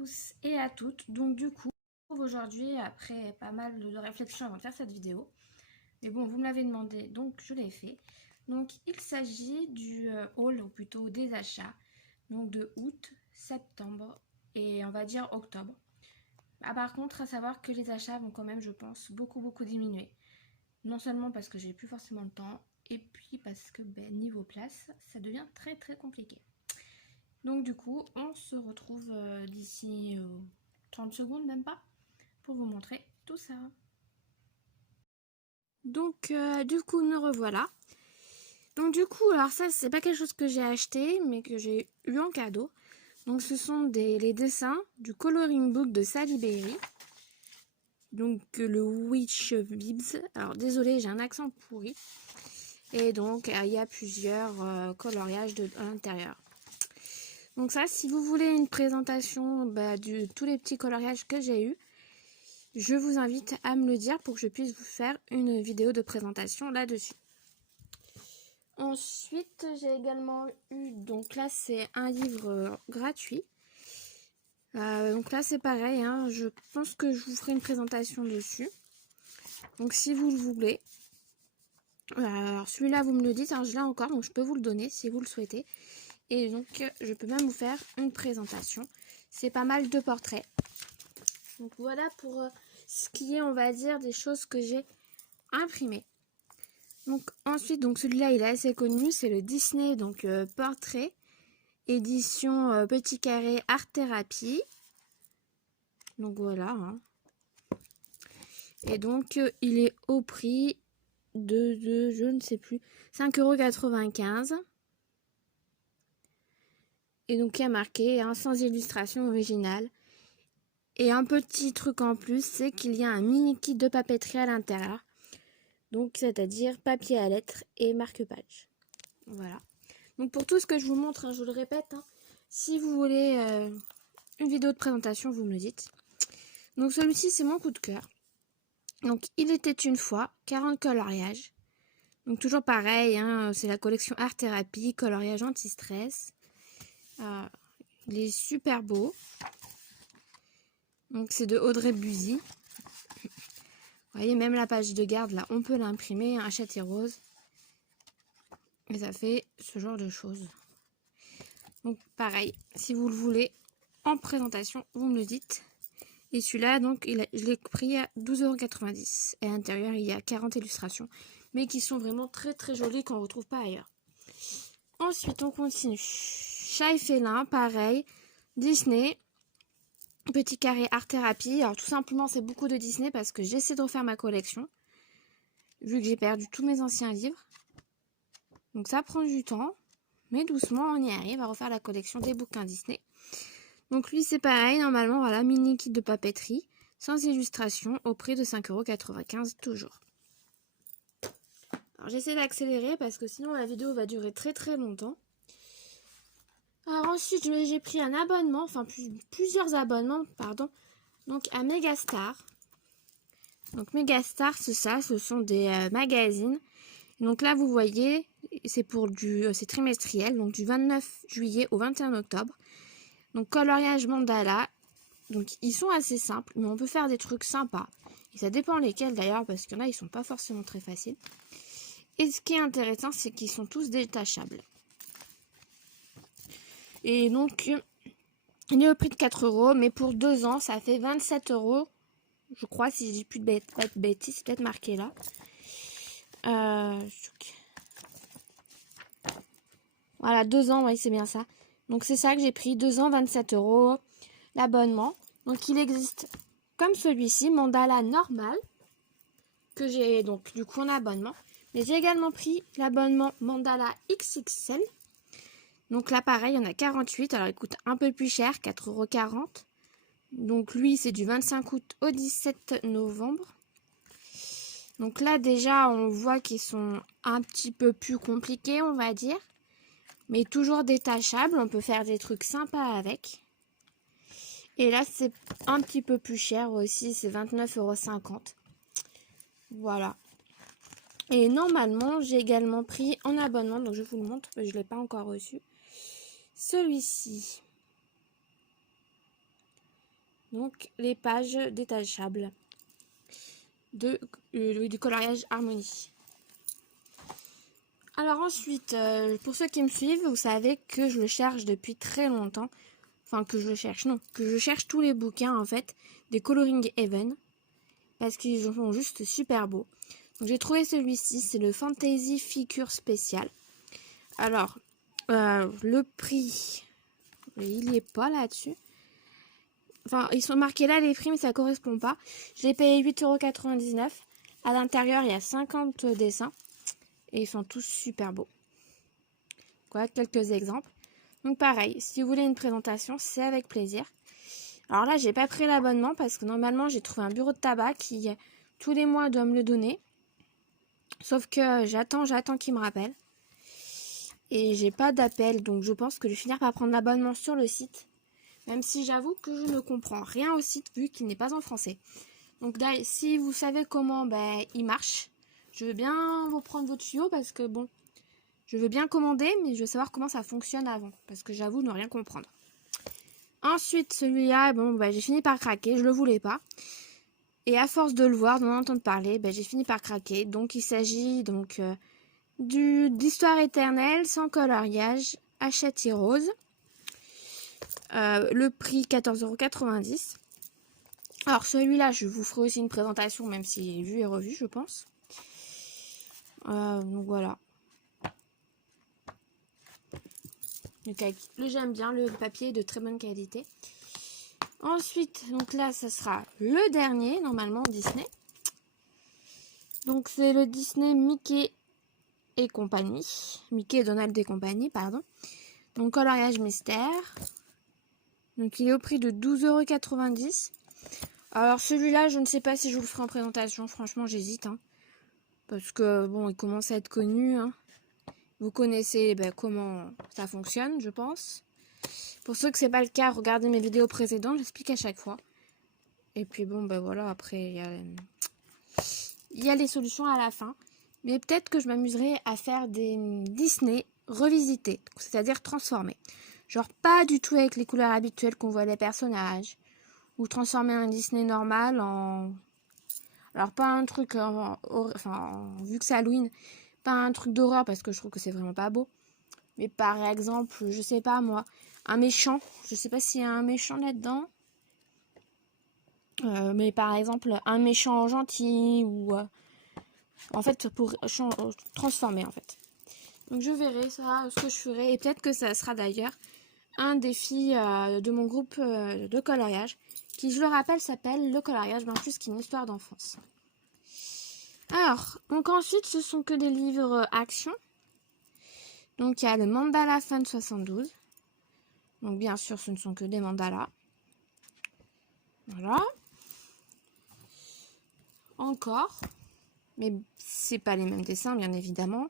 tous et à toutes. Donc du coup, aujourd'hui, après pas mal de réflexions avant de faire cette vidéo, mais bon, vous me l'avez demandé, donc je l'ai fait. Donc il s'agit du haul, ou plutôt des achats, donc de août, septembre et on va dire octobre. Ah, par contre, à savoir que les achats vont quand même, je pense, beaucoup diminuer. Non seulement parce que j'ai plus forcément le temps, et puis parce que niveau place, ça devient très compliqué. Donc du coup, on se retrouve d'ici 30 secondes, même pas, pour vous montrer tout ça. Donc du coup, me revoilà. Donc du coup, alors ça, c'est pas quelque chose que j'ai acheté, mais que j'ai eu en cadeau. Donc ce sont les dessins du coloring book de Sally Berry. Donc le Witch Bibs. Alors désolé, j'ai un accent pourri. Et donc il y a plusieurs coloriages à l'intérieur. Donc ça, si vous voulez une présentation de tous les petits coloriages que j'ai eu, je vous invite à me le dire pour que je puisse vous faire une vidéo de présentation là-dessus. Ensuite, j'ai également eu, donc là c'est un livre gratuit. Donc là c'est pareil, hein, je pense que je vous ferai une présentation dessus. Donc si vous le voulez. Alors celui-là vous me le dites, alors je l'ai encore, donc je peux vous le donner si vous le souhaitez. Et donc je peux même vous faire une présentation. C'est pas mal de portraits. Donc voilà pour ce qui est, on va dire, des choses que j'ai imprimées. Donc ensuite, donc celui-là il est assez connu, c'est le Disney donc portrait édition petit carré art thérapie. Donc voilà. Hein. Et donc il est au prix de je ne sais plus 5,95 €. Et donc il y a marqué hein, sans illustration originale. Et un petit truc en plus, c'est qu'il y a un mini kit de papeterie à l'intérieur. Donc c'est-à-dire papier à lettres et marque-page. Voilà. Donc pour tout ce que je vous montre, hein, je vous le répète, hein, si vous voulez une vidéo de présentation, vous me le dites. Donc celui-ci, c'est mon coup de cœur. Donc il était une fois, 40 coloriages. Donc toujours pareil, hein, c'est la collection Art Thérapie, coloriage anti-stress. Il est super beau. Donc c'est de Audrey Buzy. Vous voyez, même la page de garde, là, on peut l'imprimer, un châtier rose. Et ça fait ce genre de choses. Donc pareil, si vous le voulez en présentation, vous me le dites. Et celui-là, donc, je l'ai pris à 12,90 €. Et à l'intérieur, il y a 40 illustrations. Mais qui sont vraiment très jolies qu'on ne retrouve pas ailleurs. Ensuite, on continue. Chat et félin, pareil. Disney. Petit carré art thérapie. Alors tout simplement, c'est beaucoup de Disney parce que j'essaie de refaire ma collection. Vu que j'ai perdu tous mes anciens livres. Donc ça prend du temps. Mais doucement, on y arrive à refaire la collection des bouquins Disney. Donc lui, c'est pareil. Normalement, voilà, mini kit de papeterie. Sans illustration, au prix de 5,95 € toujours. Alors j'essaie d'accélérer parce que sinon la vidéo va durer très longtemps. Alors ensuite, j'ai pris un abonnement, enfin plusieurs abonnements, pardon. Donc à Megastar. Donc Megastar, ce sont des magazines. Donc là, vous voyez, c'est pour c'est trimestriel, donc du 29 juillet au 21 octobre. Donc coloriage mandala. Donc ils sont assez simples, mais on peut faire des trucs sympas. Et ça dépend lesquels d'ailleurs, parce qu'il y en a, ils sont pas forcément très faciles. Et ce qui est intéressant, c'est qu'ils sont tous détachables. Et donc, il est au prix de 4 €, mais pour 2 ans, ça fait 27 €. Je crois, si je dis plus de bêtises, c'est peut-être marqué là. Voilà, 2 ans, oui, c'est bien ça. Donc c'est ça que j'ai pris, 2 ans, 27 € l'abonnement. Donc il existe comme celui-ci, mandala normal, que j'ai donc du coup en abonnement. Mais j'ai également pris l'abonnement mandala XXL. Donc là pareil, il y en a 48, alors il coûte un peu plus cher, 4,40 €. Donc lui c'est du 25 août au 17 novembre. Donc là déjà on voit qu'ils sont un petit peu plus compliqués, on va dire. Mais toujours détachables, on peut faire des trucs sympas avec. Et là c'est un petit peu plus cher aussi, c'est 29,50 €. Voilà. Et normalement j'ai également pris en abonnement, donc je vous le montre, je ne l'ai pas encore reçu. Celui-ci. Donc les pages détachables du coloriage Harmonie. Alors ensuite, pour ceux qui me suivent, vous savez que je le cherche depuis très longtemps. Enfin, que je le cherche, non. Que je cherche tous les bouquins, en fait, des Coloring Heaven. Parce qu'ils sont juste super beaux. Donc j'ai trouvé celui-ci, c'est le Fantasy Figure Spécial. Alors, le prix, il n'y est pas là-dessus. Enfin, ils sont marqués là les prix, mais ça ne correspond pas. Je l'ai payé 8,99 €. À l'intérieur, il y a 50 dessins. Et ils sont tous super beaux. Voilà quelques exemples. Donc pareil, si vous voulez une présentation, c'est avec plaisir. Alors là, j'ai pas pris l'abonnement parce que normalement, j'ai trouvé un bureau de tabac qui, tous les mois, doit me le donner. Sauf que j'attends qu'il me rappelle. Et j'ai pas d'appel, donc je pense que je vais finir par prendre l'abonnement sur le site. Même si j'avoue que je ne comprends rien au site vu qu'il n'est pas en français. Donc si vous savez comment il marche, je veux bien vous prendre vos tuyaux parce que bon, je veux bien commander, mais je veux savoir comment ça fonctionne avant. Parce que j'avoue ne rien comprendre. Ensuite, celui-là, j'ai fini par craquer, je le voulais pas. Et à force de le voir, d'en entendre parler, j'ai fini par craquer. Donc il s'agit d'Histoire éternelle sans coloriage, Hachette Rose. Le prix 14,90 €. Alors celui-là, je vous ferai aussi une présentation, même s'il est vu et revu, je pense. Donc voilà. J'aime bien, le papier est de très bonne qualité. Ensuite, donc là, ça sera le dernier, normalement, Disney. Donc c'est le Disney Mickey et compagnie. Mickey, Donald et compagnie, pardon. Donc coloriage mystère. Donc il est au prix de 12,90 €. Alors celui-là, je ne sais pas si je vous le ferai en présentation. Franchement, j'hésite. Parce que bon, il commence à être connu. Vous connaissez comment ça fonctionne, je pense. Pour ceux que c'est pas le cas, regardez mes vidéos précédentes, j'explique à chaque fois. Et puis bon, voilà, après, il y a les solutions à la fin. Mais peut-être que je m'amuserai à faire des Disney revisités, c'est-à-dire transformés. Genre pas du tout avec les couleurs habituelles qu'on voit les personnages. Ou transformer un Disney normal en... Alors pas un truc, vu que c'est Halloween, pas un truc d'horreur parce que je trouve que c'est vraiment pas beau. Mais par exemple, je sais pas moi, un méchant. Je sais pas s'il y a un méchant là-dedans. Mais par exemple, un méchant gentil ou... en fait, pour transformer en fait. Donc je verrai ça, ce que je ferai. Et peut-être que ça sera d'ailleurs un défi de mon groupe de coloriage. Qui, je le rappelle, s'appelle le coloriage, plus qu'une histoire d'enfance. Alors, donc ensuite, ce sont que des livres action. Donc il y a le Mandala Fan 72. Donc bien sûr, ce ne sont que des mandalas. Voilà. Encore. Mais c'est pas les mêmes dessins, bien évidemment.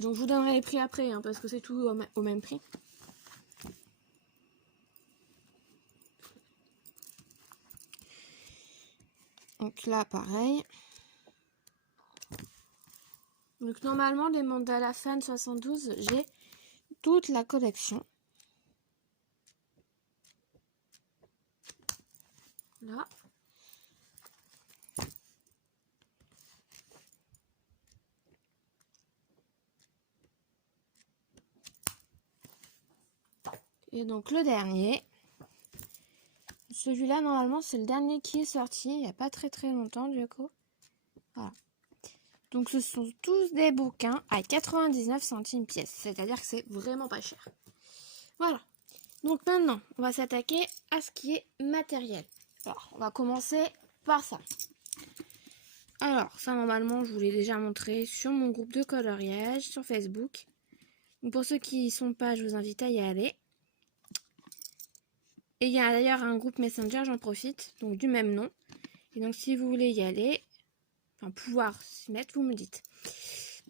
Donc je vous donnerai les prix après, parce que c'est tout au même prix. Donc là, pareil. Donc normalement, les Mandala Fan 72, j'ai toute la collection. Là. Et donc le dernier. Celui-là, normalement, c'est le dernier qui est sorti il n'y a pas très longtemps, du coup. Voilà. Donc ce sont tous des bouquins à 99 centimes pièce. C'est-à-dire que c'est vraiment pas cher. Voilà. Donc maintenant, on va s'attaquer à ce qui est matériel. Alors, on va commencer par ça. Alors, ça, normalement, je vous l'ai déjà montré sur mon groupe de coloriage sur Facebook. Donc, pour ceux qui n'y sont pas, je vous invite à y aller. Et il y a d'ailleurs un groupe Messenger, j'en profite, donc du même nom. Et donc, si vous voulez y aller, pouvoir s'y mettre, vous me dites.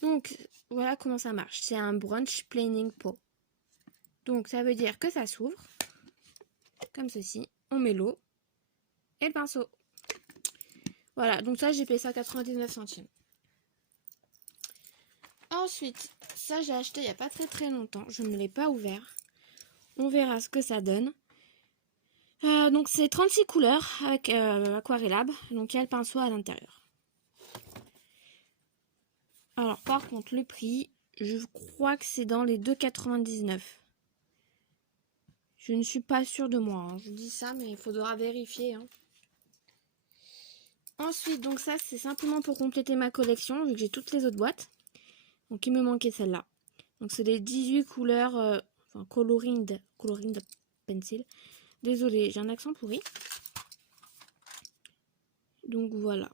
Donc, voilà comment ça marche. C'est un brunch planning pot. Donc, ça veut dire que ça s'ouvre, comme ceci. On met l'eau et le pinceau. Voilà, donc ça, j'ai payé ça 99 centimes. Ensuite, ça, j'ai acheté il n'y a pas très longtemps. Je ne l'ai pas ouvert. On verra ce que ça donne. Donc c'est 36 couleurs avec Aquarellab. Donc il y a le pinceau à l'intérieur. Alors par contre le prix, je crois que c'est dans les 2,99 €. Je ne suis pas sûre de moi, hein. Je dis ça mais il faudra vérifier, hein. Ensuite donc ça c'est simplement pour compléter ma collection vu que j'ai toutes les autres boîtes. Donc il me manquait celle-là. Donc c'est les 18 couleurs, enfin coloring pencil. Désolée, j'ai un accent pourri. Donc voilà.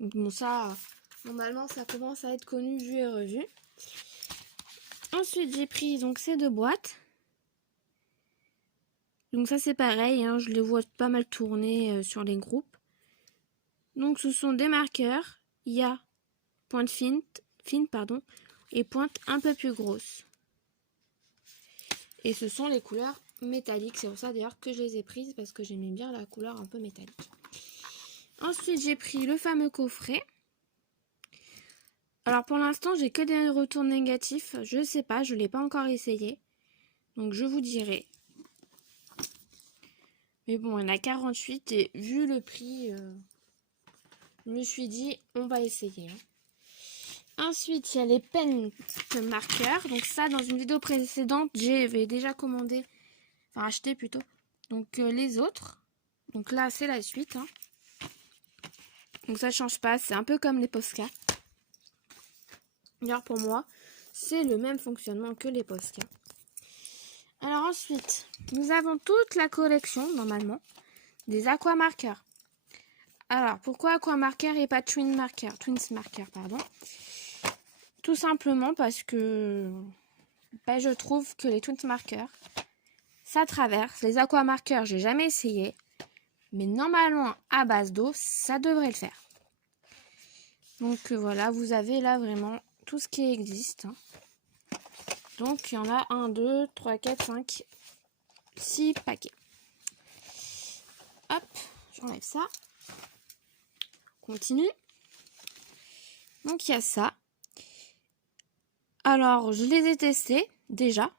Donc bon ça, normalement ça commence à être connu, vu et revu. Ensuite j'ai pris donc ces deux boîtes. Donc ça c'est pareil, hein, je les vois pas mal tourner sur les groupes. Donc ce sont des marqueurs. Il y a pointe fine et pointe un peu plus grosse. Et ce sont les couleurs métalliques. C'est pour ça d'ailleurs que je les ai prises parce que j'aimais bien la couleur un peu métallique. Ensuite j'ai pris le fameux coffret. Alors pour l'instant j'ai que des retours négatifs. Je sais pas, je l'ai pas encore essayé. Donc je vous dirai. Mais bon, il y en a 48 et vu le prix, je me suis dit on va essayer, hein. Ensuite, il y a les pens marqueurs. Donc ça, dans une vidéo précédente, j'avais déjà commandé, enfin acheté plutôt. Donc les autres. Donc là, c'est la suite, hein. Donc ça change pas, c'est un peu comme les Posca. D'ailleurs pour moi, c'est le même fonctionnement que les Posca. Alors ensuite, nous avons toute la collection, normalement, des aquamarqueurs. Alors, pourquoi aquamarqueur et pas twins marqueur, pardon. Tout simplement parce que je trouve que les twins marqueurs, ça traverse. Les aquamarqueurs, j'ai jamais essayé. Mais normalement, à base d'eau, ça devrait le faire. Donc voilà, vous avez là vraiment tout ce qui existe, hein. Donc il y en a 1, 2, 3, 4, 5, 6 paquets. Hop, j'enlève ça. Continue. Donc il y a ça. Alors je les ai testés déjà.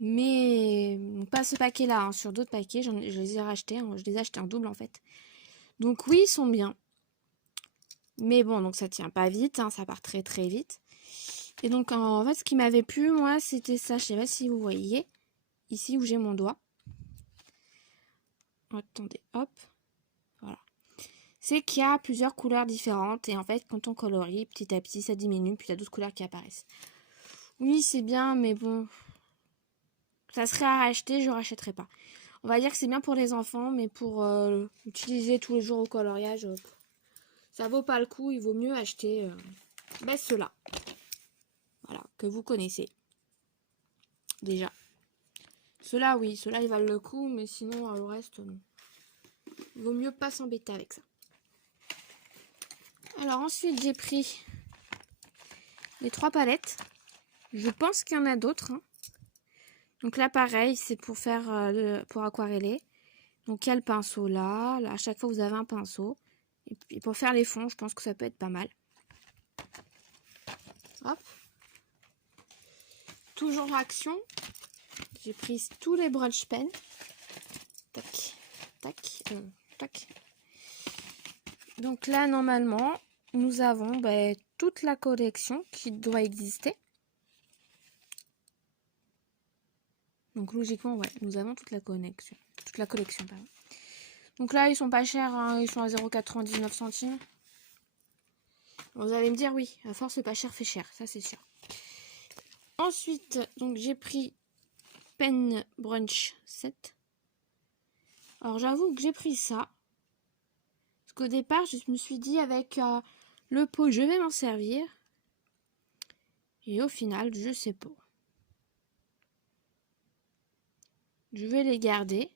Mais pas ce paquet là, hein, sur d'autres paquets, je les ai rachetés, hein, je les ai achetés en double en fait. Donc oui, ils sont bien. Mais bon, donc ça tient pas vite, hein, ça part très très vite. Et donc en fait ce qui m'avait plu moi c'était ça, je sais pas si vous voyez, ici où j'ai mon doigt. Attendez, hop, voilà. C'est qu'il y a plusieurs couleurs différentes et en fait quand on colorie, petit à petit ça diminue, puis il y a d'autres couleurs qui apparaissent. Oui c'est bien mais bon, ça serait à racheter, je rachèterai pas. On va dire que c'est bien pour les enfants, mais pour utiliser tous les jours au coloriage, ça vaut pas le coup, il vaut mieux acheter ceux-là. Voilà, que vous connaissez déjà. Ceux-là, oui, ceux-là, ils valent le coup, mais sinon, le reste, non. Il vaut mieux pas s'embêter avec ça. Alors ensuite, j'ai pris les 3 palettes. Je pense qu'il y en a d'autres, hein. Donc là, pareil, c'est pour faire pour aquareller. Donc il y a le pinceau là. À chaque fois, vous avez un pinceau. Et puis pour faire les fonds, je pense que ça peut être pas mal. Hop. Toujours action. J'ai pris tous les brunch pens. Tac, tac, tac. Donc là, normalement, nous avons toute la collection qui doit exister. Donc logiquement, ouais, nous avons toute la collection. Pardon. Donc là, ils sont pas chers, hein, ils sont à 0,99 centimes. Vous allez me dire, oui, à force, pas cher fait cher, ça c'est sûr. Ensuite, donc j'ai pris Pen Brunch 7. Alors j'avoue que j'ai pris ça. Parce qu'au départ, je me suis dit avec le pot, je vais m'en servir. Et au final, je sais pas. Je vais les garder.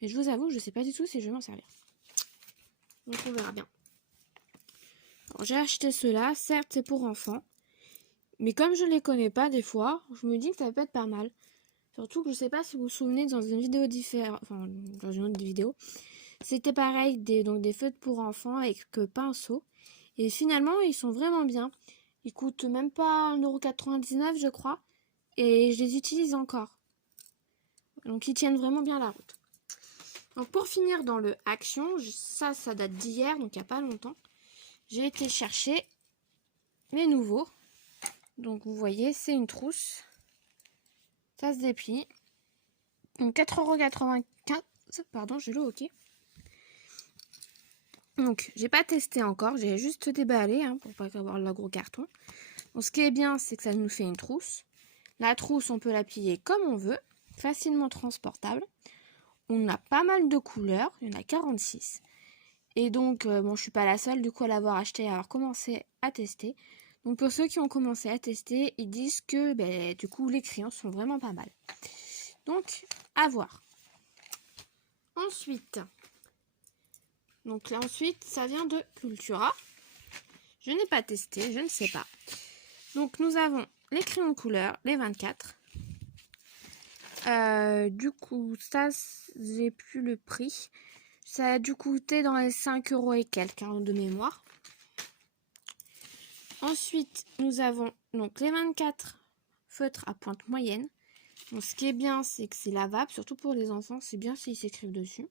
Mais je vous avoue, je sais pas du tout si je vais m'en servir. Donc on verra bien. J'ai acheté ceux-là, certes c'est pour enfants. Mais comme je les connais pas des fois, je me dis que ça peut être pas mal. Surtout que je sais pas si vous vous souvenez dans une vidéo différente, enfin dans une autre vidéo, c'était pareil, des feutres pour enfants avec pinceau. Et finalement ils sont vraiment bien. Ils coûtent même pas 1,99 € je crois. Et je les utilise encore. Donc ils tiennent vraiment bien la route. Donc pour finir dans le action, ça date d'hier, donc il n'y a pas longtemps. J'ai été chercher les nouveaux. Donc vous voyez, c'est une trousse. Ça se déplie. Donc 4,95 €. Pardon, j'ai le OK. Donc j'ai pas testé encore, j'ai juste déballé pour pas avoir le gros carton. Donc ce qui est bien, c'est que ça nous fait une trousse. La trousse, on peut la plier comme on veut, facilement transportable. On a pas mal de couleurs, il y en a 46. Et donc, bon, je suis pas la seule du coup à l'avoir acheté et à avoir commencé à tester. Donc pour ceux qui ont commencé à tester, ils disent que du coup les crayons sont vraiment pas mal. Donc, à voir. Ensuite, ça vient de Cultura. Je n'ai pas testé, je ne sais pas. Donc nous avons les crayons couleur, les 24. Du coup, ça, j'ai plus le prix. Ça a dû coûter dans les 5 € et quelques, de mémoire. Ensuite, nous avons donc les 24 feutres à pointe moyenne. Donc, ce qui est bien, c'est que c'est lavable, surtout pour les enfants. C'est bien s'ils s'écrivent dessus.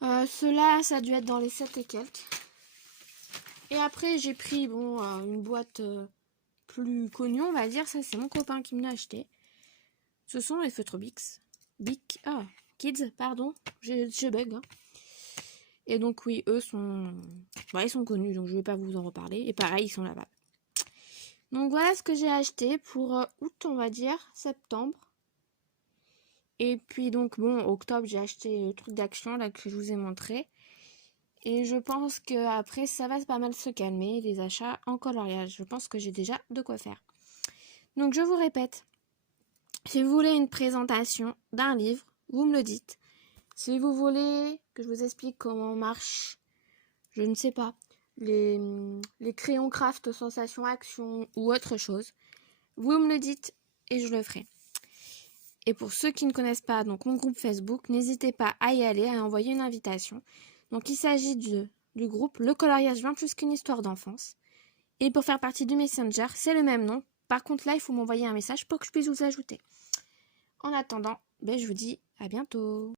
Ceux-là, ça a dû être dans les 7 et quelques. Et après, j'ai pris une boîte plus connue, on va dire. Ça, c'est mon copain qui me l'a acheté. Ce sont les feutres Kids, pardon. Je bug. Et donc, oui, eux ils sont connus, donc je ne vais pas vous en reparler. Et pareil, ils sont lavables. Donc, voilà ce que j'ai acheté pour août, on va dire, septembre. Et puis, donc, octobre, j'ai acheté le truc d'action, là, que je vous ai montré. Et je pense qu'après, ça va pas mal se calmer, les achats en coloriage. Je pense que j'ai déjà de quoi faire. Donc, je vous répète. Si vous voulez une présentation d'un livre, vous me le dites. Si vous voulez que je vous explique comment marche, je ne sais pas, les crayons craft sensation action ou autre chose, vous me le dites et je le ferai. Et pour ceux qui ne connaissent pas donc mon groupe Facebook, n'hésitez pas à y aller, à envoyer une invitation. Donc il s'agit du groupe Le Coloriage 20 plus qu'une histoire d'enfance. Et pour faire partie du Messenger, c'est le même nom. Par contre là, il faut m'envoyer un message pour que je puisse vous ajouter. En attendant, je vous dis à bientôt.